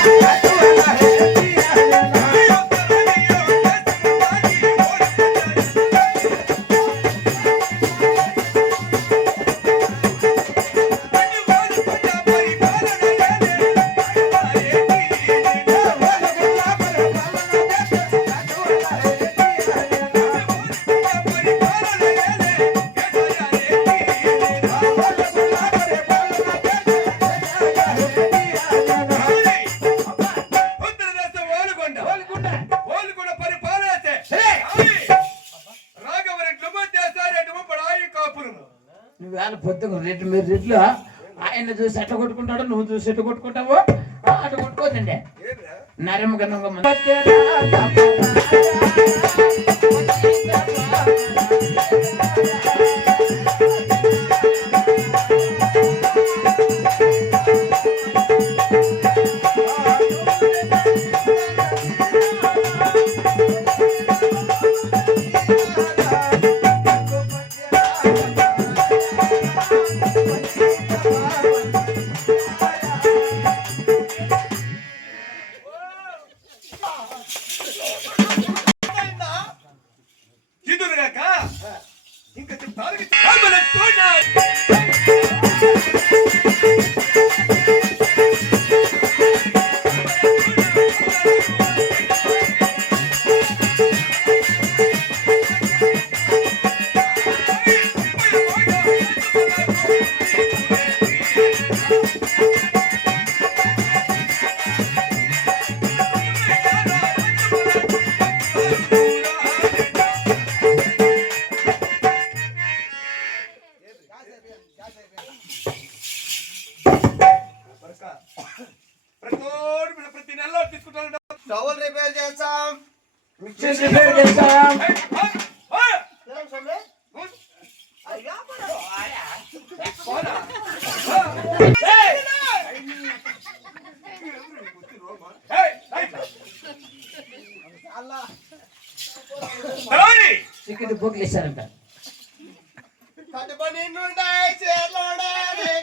Thank you. వేల పొద్దుకు రెడ్లు మీరు రెడ్లు ఆయన చూసి ఎట్ట కొట్టుకుంటాడు నువ్వు చూసి ఎట్ట కొట్టుకుంటావు అటు అట్ట కొట్టుకోదండి ఏంద్రా? నరమ 应该就打了个三百来吨啊！తీసుకుంటారు టవల్ రిపేర్ చేస్తాం మిక్సర్ రిపేర్ చేస్తాం ఏం సొమ్మె? అయ్యా, పడవ. అల్లా. చికెన్ బొగ్గులు ఇస్తారంట కట్టు పని నిండుంటాయి, చీరలుంటాయి,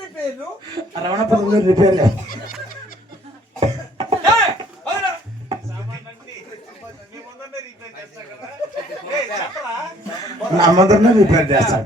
రిపేర్లు రమణపురంలో రిపేర్ నా మొదటి రిపేర్ చేస్తా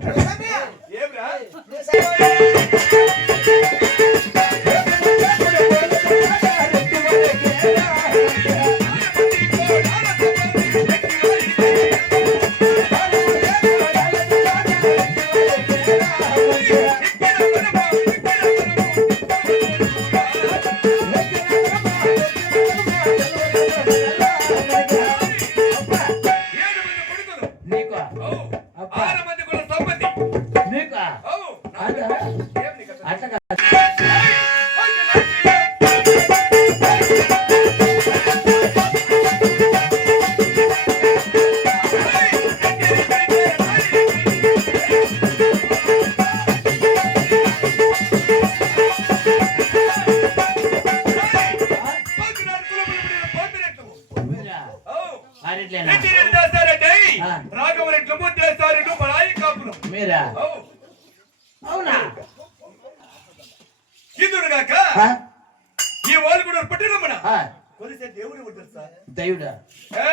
మీరా? అవు అవునా? ఇదురుగాక ఆ? ఈ వాళ్ళు కూడా పట్టినమ్మన కొలిసే దేవుడు ఉంటుంది సార్. దేవుడా? ఏ!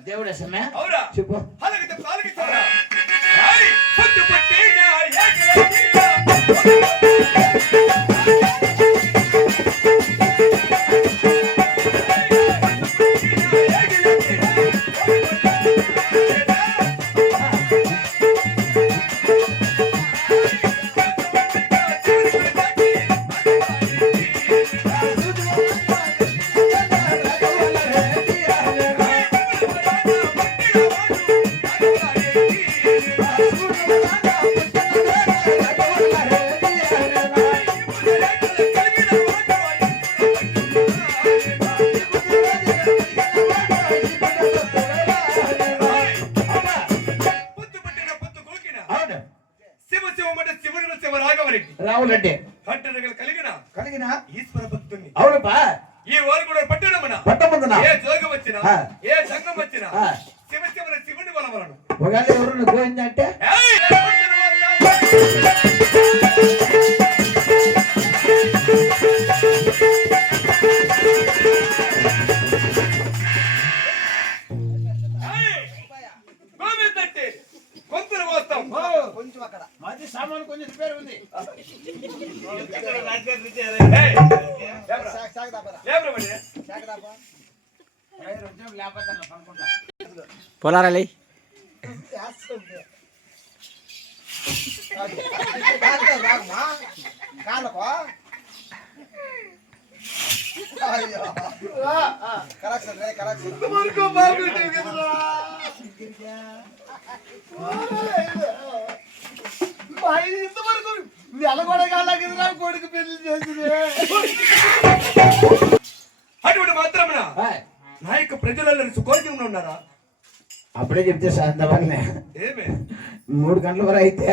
దేవుడా అవురా చెప్పు. అలాగే సారా రావులంటే కట్టడగలు కలిగిన కలిగిన ఈశ్వర భక్తుని అవునప్పా అన్నా ఏ జోగం వచ్చినా ఆ. ఏ సంఘం వచ్చినా ఆ. శివ శివుని శివుని బలవలను ఒకవేళ ఎవరు గోయిందంటే ఏయ్! ఏ పుట్టిన వార్త? ఏయ్! గోవిందంటే గొంతులు మోస్తాం కొంచెం అక్కడ మాది సామాన్ కొంచెం రిపేర్ ఉంది. పొలారాలి. Correction correction. ఇంతవరకు నెల కూడా కాలేకరా కొడుకు పెళ్ళి చేసింది అటువంటి మాత్రమున నా యొక్క ప్రజలలో సుఖోద్యంలో ఉన్నారా? అప్పుడే చెప్తే సాయంత్రం ఏమే? మూడు గంటల వరకు అయితే